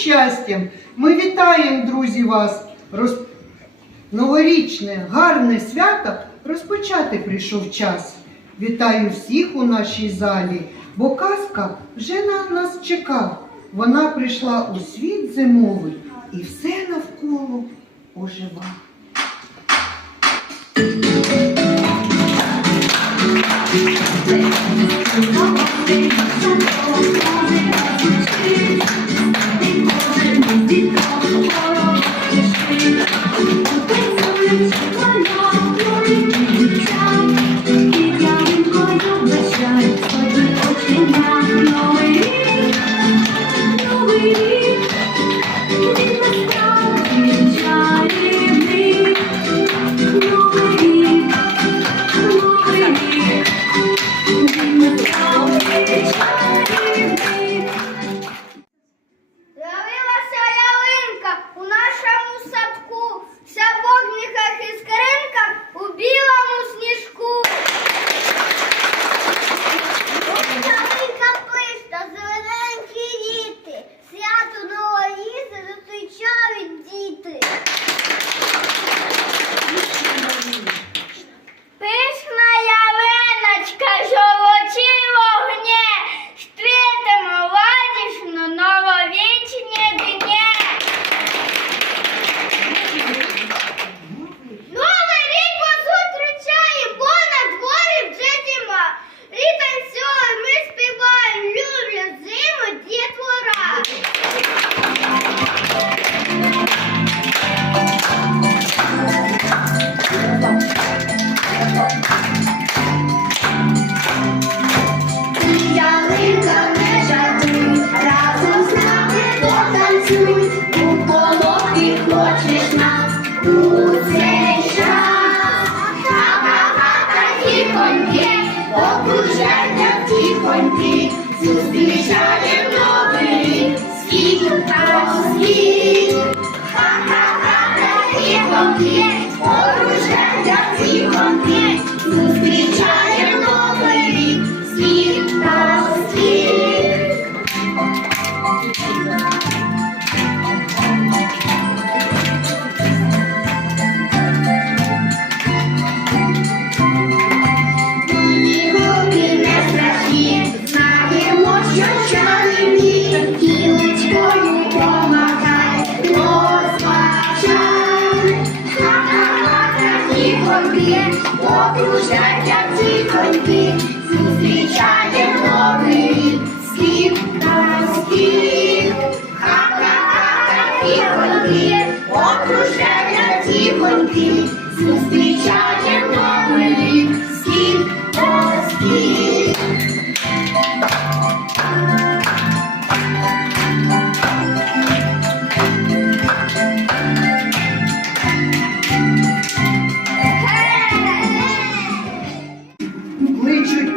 щастям. Ми вітаємо, друзі, вас. Роз... Новорічне, гарне свято розпочати прийшов час. Вітаю всіх у нашій залі, бо казка вже на нас чекав. Вона прийшла у світ зимовий і все навколо ожива. see.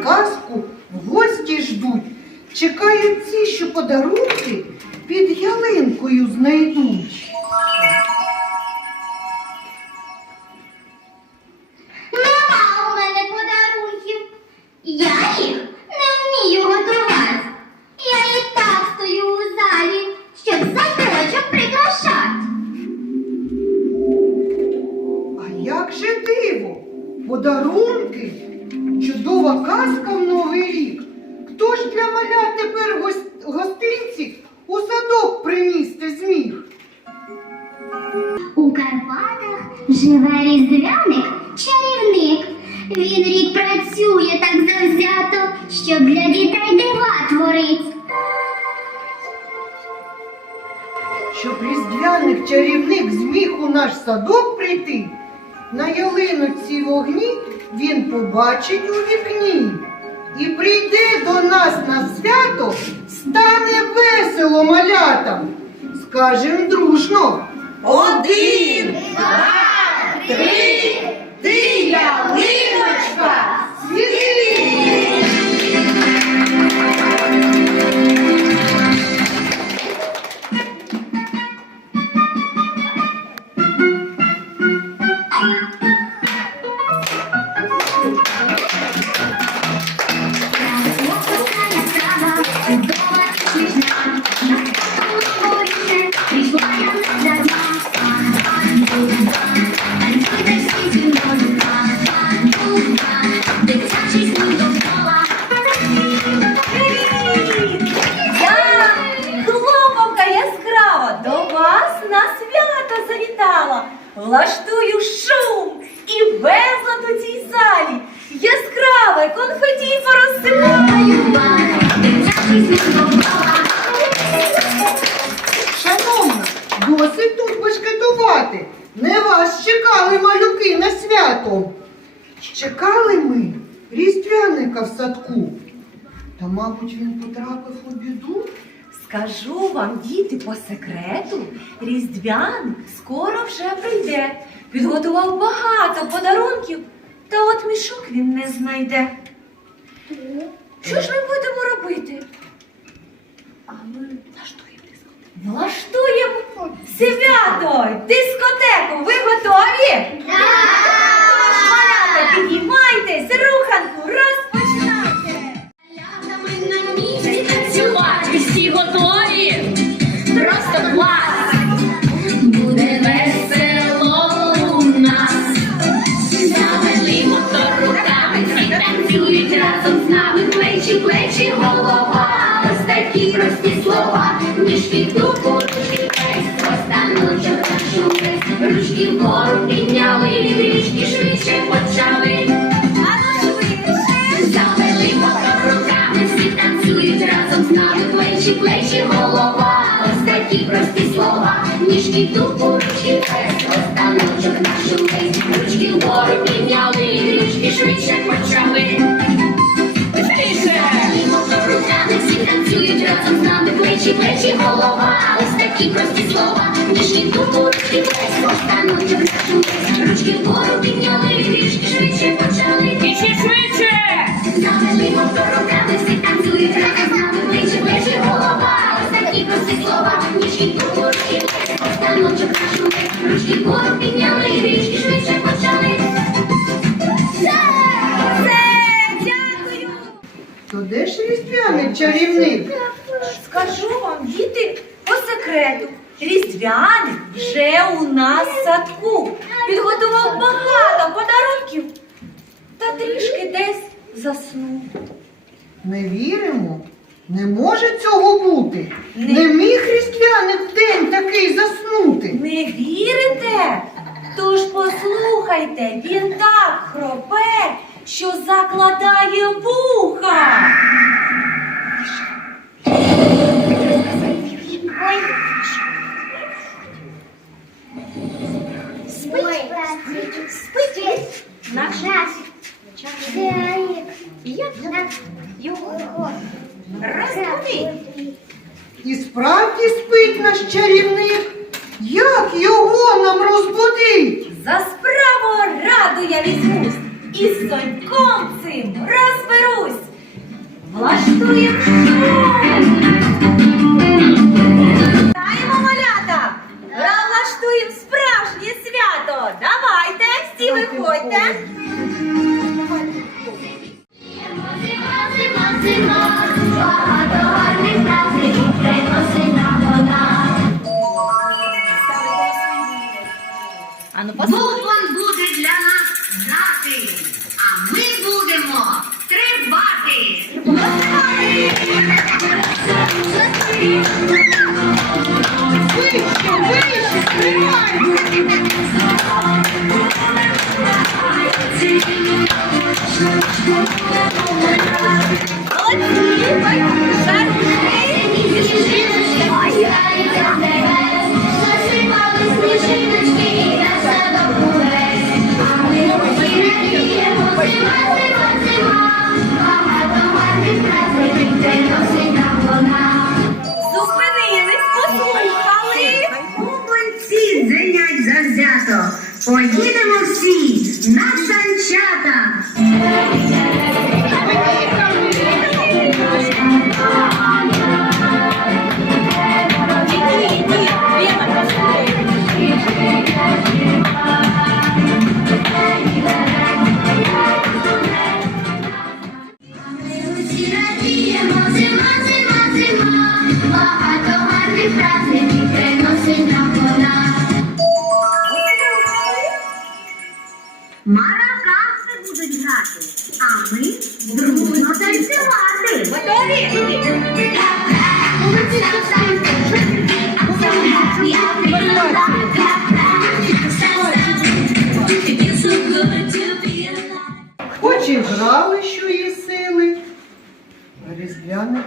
Казку, гості ждуть. Чекають ці, що подарунки під ялинкою знайдуть. Нема у мене подарунків. Я їх не вмію готувати. Я і так стою у залі, щоб садочок прикрашати. А як же диво? Подарунки, чудова казка в Новий рік. Хто ж для маля тепер гостинці у садок приністи зміг? У Карпатах живе різдвяник чарівник. Він рік працює так завзято, щоб для дітей дива творить. Щоб різдвяник чарівник зміг у наш садок прийти, на ялиночці вогні він побачить у вікні. І прийде до нас на свято, стане весело малятам. Скажем дружно. Один, два, три, ти влаштую шум і безлад у цій залі. Яскраве конфеті порозсипаю. Шановна, досить тут бешкетувати. Не вас чекали малюки на свято. Чекали ми різдвяника в садку. Та, мабуть, він потрапив у біду. Скажу вам, діти, по секрету, різдвяник скоро вже прийде. Підготував багато подарунків, та от мішок він не знайде. Що ж ми будемо робити? А ми влаштуємо дискотеку. Влаштуємо свято, дискотеку. Ручки вгору підняли, трішки швидше почали. Завели мотор руками, всі танцюють разом з нами. Плечі, плечі, голова. Ось такі прості слова. Ніжки тупу, ручки весь, останочок нашу весь. Ручки вгору підняли, трішки швидше почали. Завели мотор руками, всі танцюють разом з нами. Плечі, плечі, голова. Ось такі прості слова. Ніжки тупу, ручки весь, останочок нашу весь. Ручки вгору підняли, трішки швидше почали. І швидше! Завели мотор руками, всі танцюють разом з нами, плечі, плечі, голова. Ось такі прості слова, ніжки тупу, ручки весь, останочок нашу весь. Ручки вгору підняли, трішки швидше почали. Все, дякую. То де ж різдвяник чарівник? Скажу вам, діти, по секрету. Різдвяник вже у нас в садку. Підготував багато подарунків та трішки десь заснув. Не віримо. Не може цього бути. Не- Не міг різдвяник в день такий заснути. Не вірите? Тож послухайте, він так хропе, що закладає вуха. Спить наш як його розбудить. І справді спить наш чарівник. Як його нам розбудить? За справу раду я візьмусь і з соньком цим розберусь. Влаштуєм шум. Ра влаштуєм справжнє свято. Давайте, всі виходьте. Зима, зима, зима, багато гарних праздників приносить нам вона. Бубон буде для нас грати, а ми будемо тривати. Вище, Thank you. Дзенять завзято. Поїдемо всі на санчата.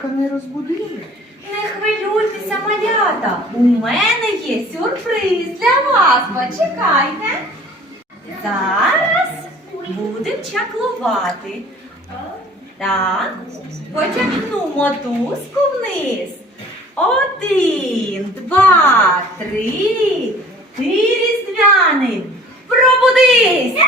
А не розбудили. Не хвилюйтеся, малята. У мене є сюрприз для вас. Почекайте. Зараз будемо чаклувати. Так, потягну мотузку вниз. Один, два, три. Ти різдвяний. Пробудись!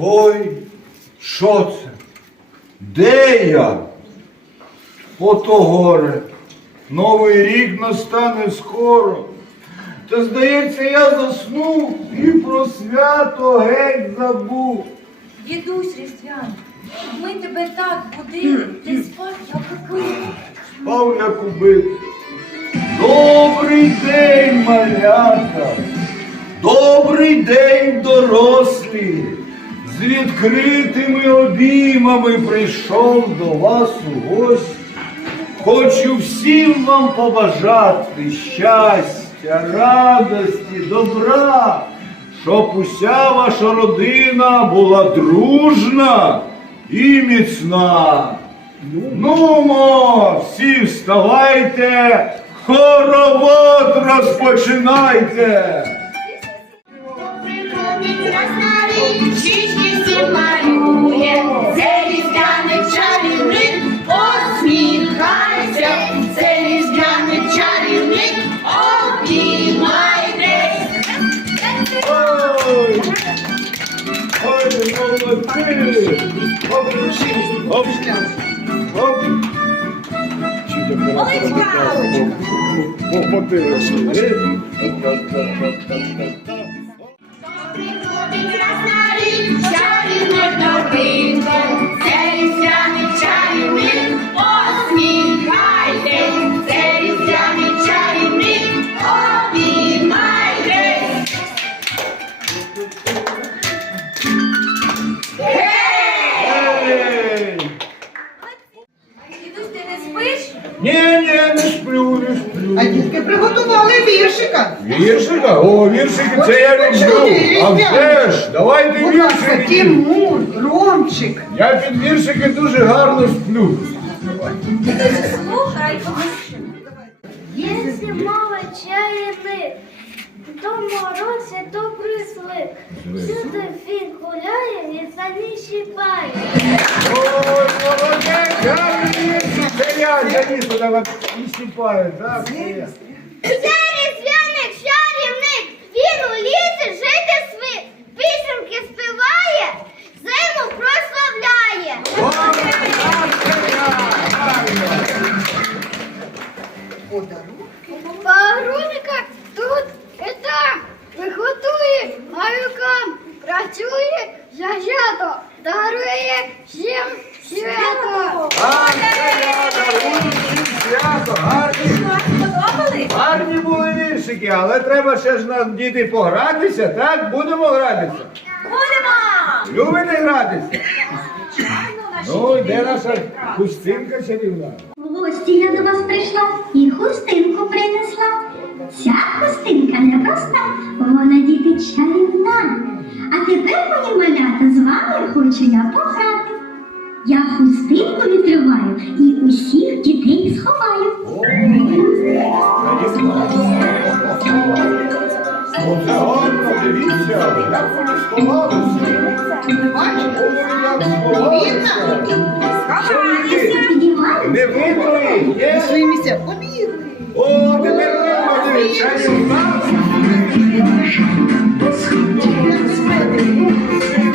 Ой, що це? Де я? Ото горе. Новий рік настане скоро. Та здається, я заснув і про свято геть забув. Дідусь Різдвян, ми тебе так будили, ти спав, як убив. Спав як убитий. Добрий день, малята! Добрий день, дорослі! З відкритими обіймами прийшов до вас у гості. Хочу всім вам побажати щастя, радості, добра, щоб уся ваша родина була дружна і міцна. Нумо, всі вставайте, хоровод розпочинайте. Приходить раз на щічки всі малює, це різдвяний чарівник, посміхайся, це різдвяний чарівник, обіймайтесь. Ой! Ой, молодці! Оп, оп, оп. Чи то Олечка, Похватилися. Приходить раз Ні, ні, не сплю, не сплю. А дітки приготували віршика. Віршика? О, віршики, це я люблю. А вже ж, давайте Будь ласка, віршики. Тимур, Ромчик. Я під віршики дуже гарно сплю. Слухай. Є зимова чарівник, то мороз, і то прислик. Всюди він гуляє і самі щипає. Ой, молодець, гарний віршик. Це я, я ніс, вона і сіпаю, так? це я. Він у лісі жити свит, пісеньки співає, зиму прославляє. Погрузика тут і там, виготує малюкам, працює зажато, дарує всім свято. Я, свято, гарні. Віршики, але треба ще ж нам діти погратися, так? Будемо гратися. Будемо! Любите гратися? Ну, де наша хустинка чарівна? Гості я до вас прийшла і хустинку принесла. Ця хустинка непроста, вона діти чарівна. А тепер, мої малята, з вами хочу я пограти. Я хустинку відриваю і усіх дітей сховаю. Оце гарно, дивіться, як вони сховалися. Не видно їх, є? свої місця побігли. О, тепер видно, дивіться. Я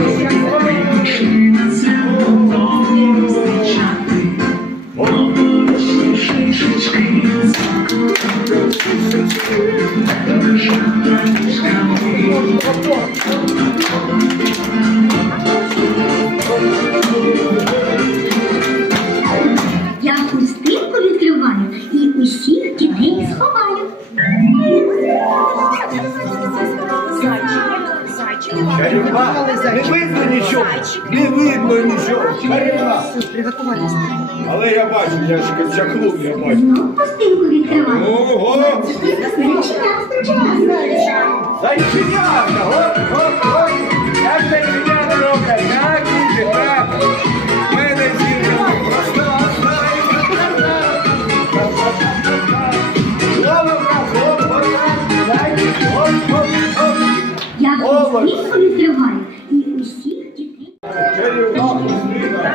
Я Ой. постинку. І усіх дітей. Чарівна пустина.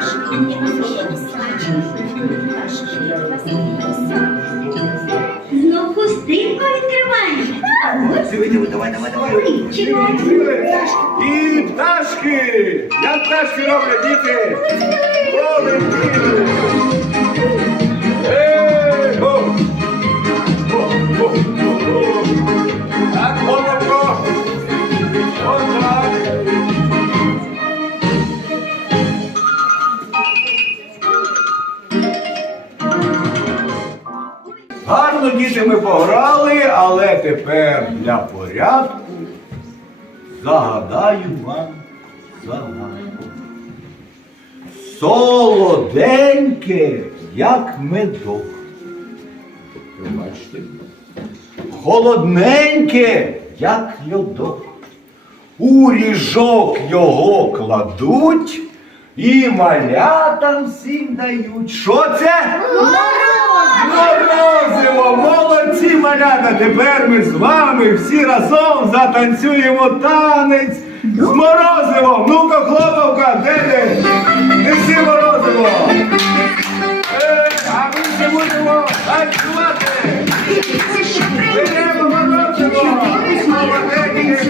Знов пустинку відкриваєш. Диви, диви, давай, давай, давай. І пташки! Як пташки роблять, діти? Полетіли! Ми пограли, але тепер для порядку загадаю вам загадку. Солоденьке, як медок. Ви бачите? Холодненьке, як льодок. У ріжок його кладуть і малятам всім дають. Що це? Морозиво! Молодці малята! Тепер ми з вами всі разом затанцюємо танець з морозивом! Ну-ка, хлопавка, де ти? Неси морозиво! Е, а ми ще будемо танцювати! Беремо морозиво! Молоденьке,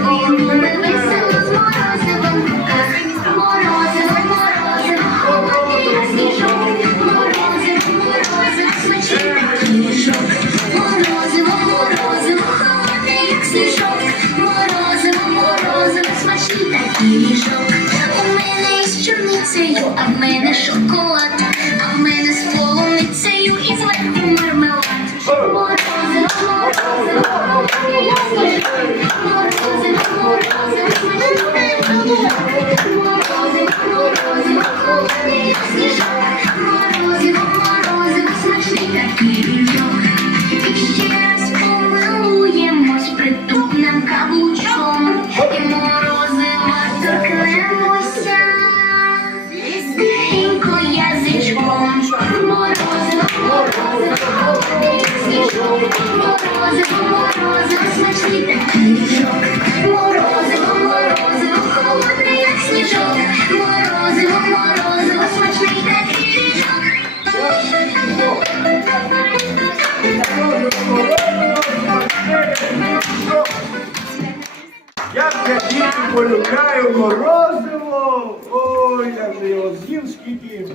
діти морозиво! Ой, я вже його з'їв скільки.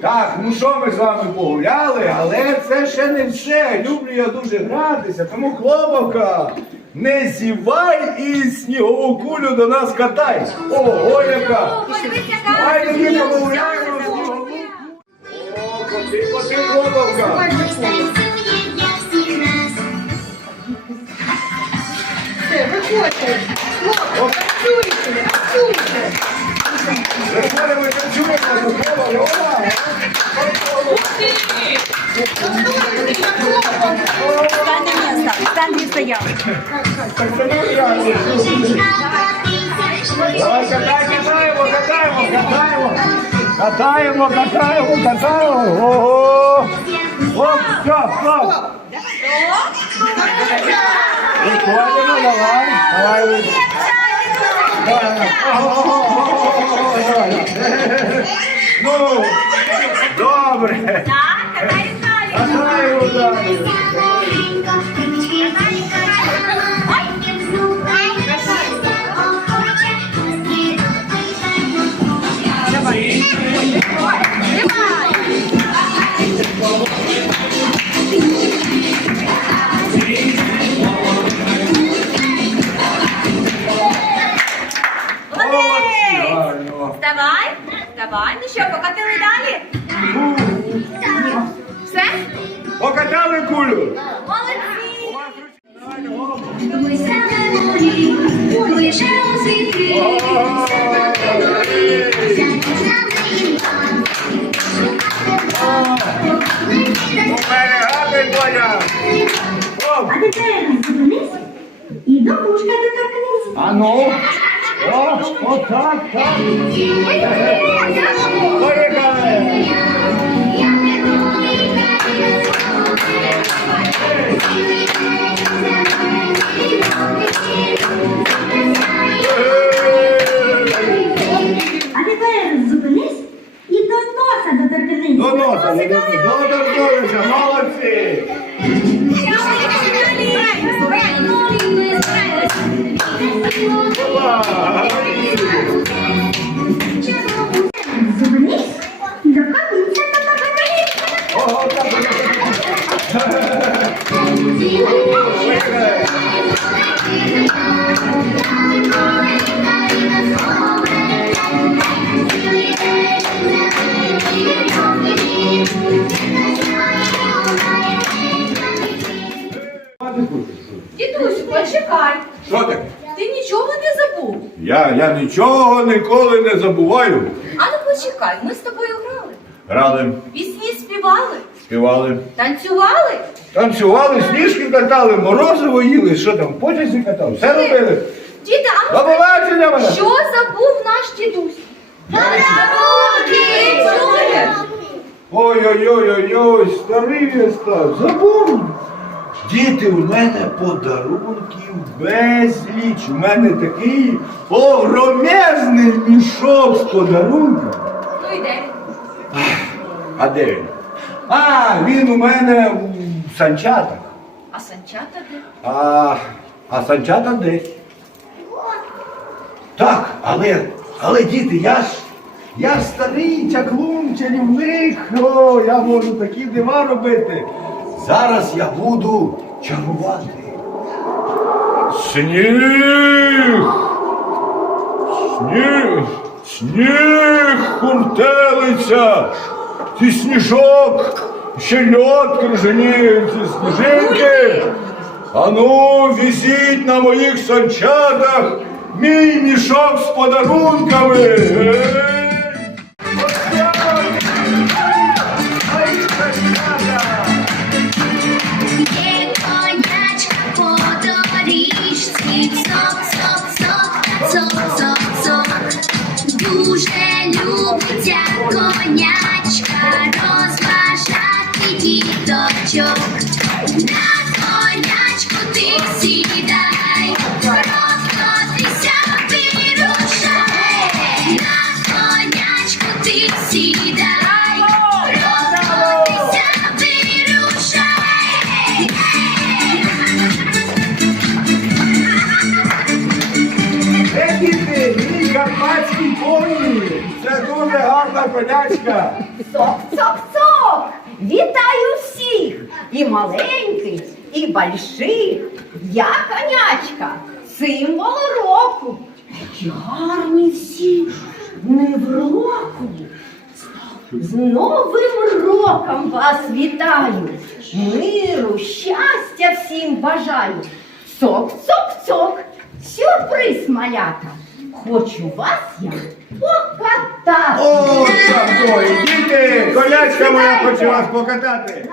Так, ну що ми з вами погуляли, але це ще не все. Люблю я дуже гратися, тому хлопавка, не зівай і снігову кулю до нас катай. Ого, яка! Давайте діти погуляємо снігову. О, коти, коти, хлопавка. Все, виходьте. Хлопці, танцюйте, танцюйте. Заходимо, танцюємо, заходимо. Ура! Стань на місце, стань стояв. Не реально. Давай катай, катаємо, катаємо, катаємо. Катаємо, катаємо, катаємо. Ого. Оп, стоп, стоп. Виходимо, так. Ну, добре. Катаємо далі. Давай, ну що, покатили далі? Все? Покатали кулю. Молодці! А ну? О, отак, так. Поїхали. А тепер зупинись і до носа доторкнись. До носа, не до доторкнулися, молодці. Клас. Нічого ніколи не забуваю. А ну почекай, ми з тобою грали. Грали, Пісні співали, співали, танцювали. танцювали, сніжки катали, морозиво їли, що там, потязі катали, все робили. Діти, а ну До побачення мене! що забув наш дідусь? Подарунки! Чуєш? Ой-ой-ой-ой, старий я став, забув. Діти, у мене подарунків безліч. У мене такий огромезний мішок з подарунками. Ну і де? А де він? А, він у мене у санчатах. А санчата де? А, а санчата десь. Так, але, але діти, я ж, я ж старий чаклун, чарівник, о, я можу такі дива робити. Зараз я буду чарувати. Сніг! Сніг! Сніг куртелиця! Ці сніжок! Ще льод кружаніє, ці сніжинки! Ану, візіть на моїх санчатах мій мішок з подарунками! Конячка! Цок, цок, цок! Вітаю всіх! І маленьких, і больших. Я конячка, символ року. Які гарні всі, не в року. З Новим роком вас вітаю! Миру, щастя всім бажаю! Цок, цок, цок! Сюрприз малята! Хочу вас я покатати! О, такої! Діти! Колячка моя хоче вас покатати!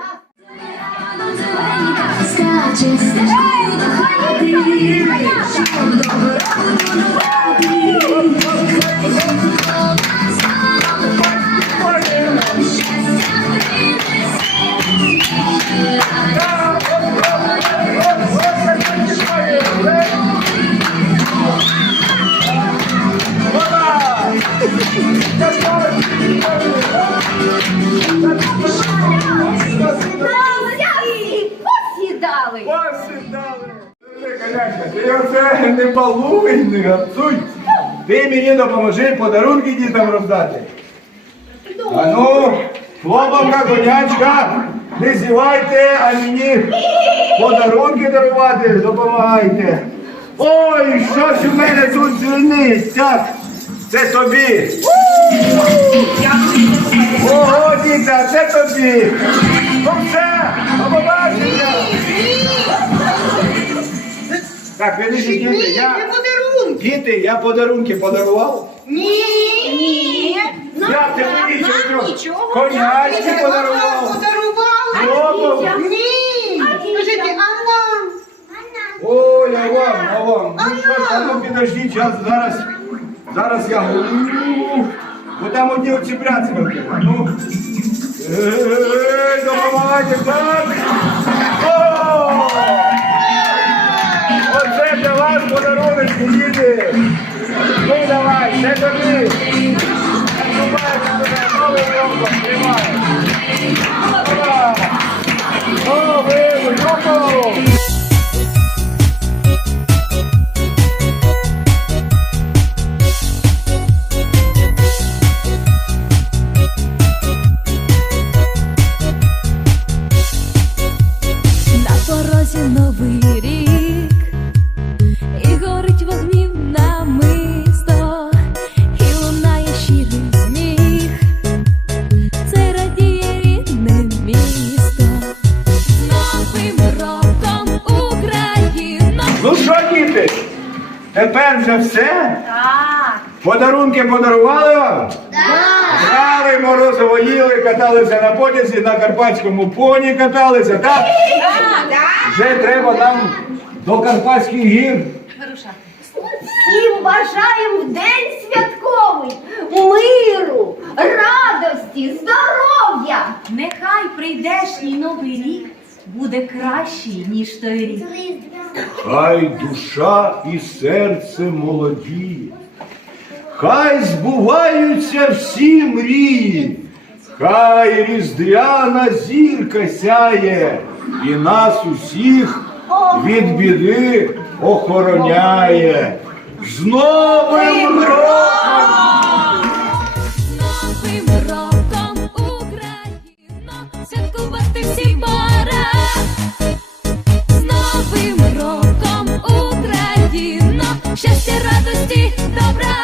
Скаче стежкою до хати, щоб добро будувати. Балуй, не гацуй! Ти мені допоможи подарунки дітям роздати! А ну, хлопавка, конячка, не зівайте, а мені подарунки дарувати, допомагайте. Ой, щось у мене тут дзвенить. Так, це тобі. Ого, діта, це тобі. Ну все, Так, ви діти, Ні, діти, я... не подарунки. Діти, я подарунки подарував. Ні. Ні. Я тебе нам нічого. нічого. Конячки Вам подарував. подарували? Ні. Скажіть, а нам? Ой, а вам, а О, ну що ж, а ну підождіть, час зараз, зараз я голову. Бо там одні оці бряцьки. Ну. Ей, допомагайте, так. Подарунок, діти. Ну давай, це тобі. Новий! О, все? Так. Подарунки подарували вам? Грали, морозиво їли, каталися на потязі, на карпатському поні каталися, так? Вже треба нам до Карпатських гір. Всім бажаємо в день святковий миру, радості, здоров'я. Нехай прийдешній новий рік буде кращий, ніж той рік. Хай душа і серце молоді, хай збуваються всі мрії, хай різдвяна зірка сяє і нас усіх від біди охороняє. З Новим роком! З новим роком Україна, святкувати всі пора. Щастя, радості, добра.